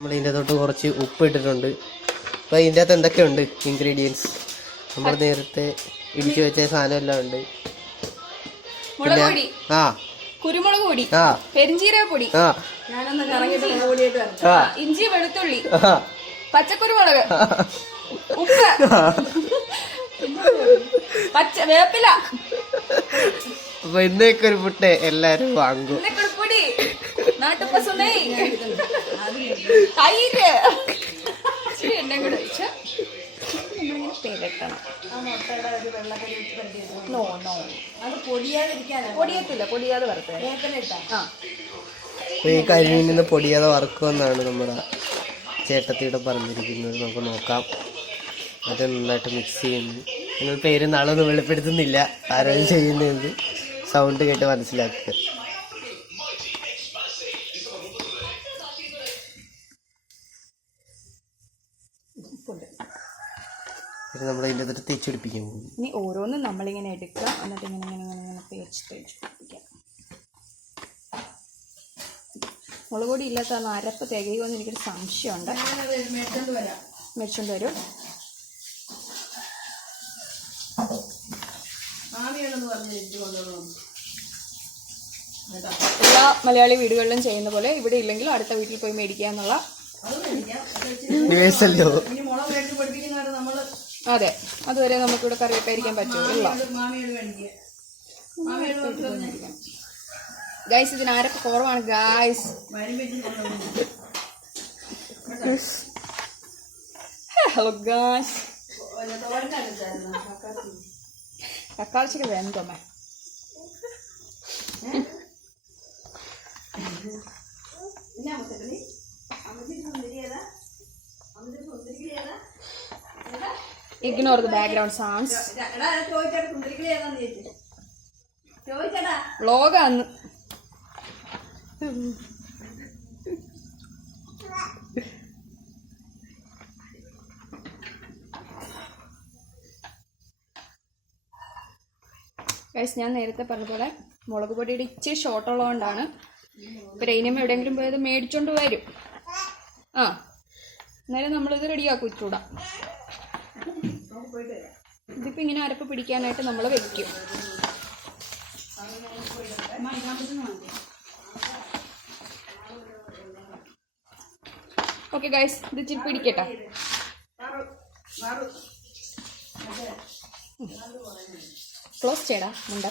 നമ്മൾ ഇതിൻ്റെ തൊട്ട് കുറച്ച് ഉപ്പ് ഇട്ടിട്ടുണ്ട്. അപ്പോൾ ഇതിൻ്റെ അകത്ത് എന്തൊക്കെയുണ്ട് ഇൻഗ്രീഡിയൻസ്? നമ്മൾ നേരത്തെ ഇടിച്ചു വെച്ച സാധനം എല്ലാം ഉണ്ട്. പിന്നെ കുരുമുളക് പൊടി, പെരിഞ്ചീരക പൊടി, ഇഞ്ചി, വെളുത്തുള്ളി, പച്ചക്കുരുമുളക്, ഉപ്പ്, വേപ്പില. അപ്പൊ ഇന്നേക്ക് ഒരു പുട്ട് എല്ലാരും വാങ്ങും. പൊടി, നാട്ടുപസുണൈ, തൈര് എല്ലാം കൂടെ വെച്ച് നമ്മളിങ്ങനെ പെരട്ടണം. പൊടിയാതെ വറുത്തത്. ഈ കരിമീനിൽ നിന്ന് പൊടിയാതെ വറുക്കുമെന്നാണ് നമ്മുടെ ചേട്ടത്തിയുടെ പറഞ്ഞിരിക്കുന്നത്. നമുക്ക് നോക്കാം. അത് നന്നായിട്ട് മിക്സ് ചെയ്യുന്നു. നിങ്ങൾ പേര് നാളൊന്നും വെളിപ്പെടുത്തുന്നില്ല, ആരും ചെയ്യുന്നത് സൗണ്ട് കേട്ട് മനസ്സിലാക്കുക. നമ്മൾ ഇതിൻ്റെ അടുത്ത് തേച്ച് പിടിപ്പിക്കാൻ പോകും. ഇനി ഓരോന്നും നമ്മളിങ്ങനെ എടുക്കാം, എന്നിട്ട് ഇങ്ങനെ തേച്ച് പിടിപ്പിക്കാം. മുളക് പൊടി ഇല്ലാത്ത അരപ്പ് തികയുമെന്ന് എനിക്കൊരു സംശയമുണ്ട്. മേടിച്ചോണ്ട് വരും. എല്ലാ മലയാളി വീടുകളിലും ചെയ്യുന്ന പോലെ ഇവിടെ ഇല്ലെങ്കിൽ അടുത്ത വീട്ടിൽ പോയി മേടിക്കുക എന്നുള്ള. അതെ, അതുവരെ നമുക്കിവിടെ കറി കഴിക്കാൻ പറ്റുമോ? ഗൈസ്, ഇതിന് ആരൊക്കെ കുറവാണ് ഗൈസ്. ഹലോ ഗൈസ്, തക്കാളിച്ചൊക്കെ വേണ്ടമ്മ. Ignore the background sounds. Vlog ആണ്. ഗൈസ്, ഞാൻ നേരത്തെ പറഞ്ഞതുപോലെ മുളക് പൊടിയുടെ ഇച്ചിരി ഷോർട്ട് ഉള്ളതുകൊണ്ടാണ്. ഇപ്പം രൈനമ്മ എവിടെയെങ്കിലും പോയത് മേടിച്ചോണ്ട് വരും. അന്നേരം നമ്മളിത് റെഡിയാക്കും. ചൂടാ ഇതിപ്പോൾ ഇങ്ങനെ അരപ്പ് പിടിക്കാനായിട്ട് നമ്മൾ വെക്കും. ഓക്കെ ഗൈസ്, ഇത് ഇച്ചിരി പിടിക്കട്ടെ. ക്ലോസ് ചെയ്യടാ മുണ്ട.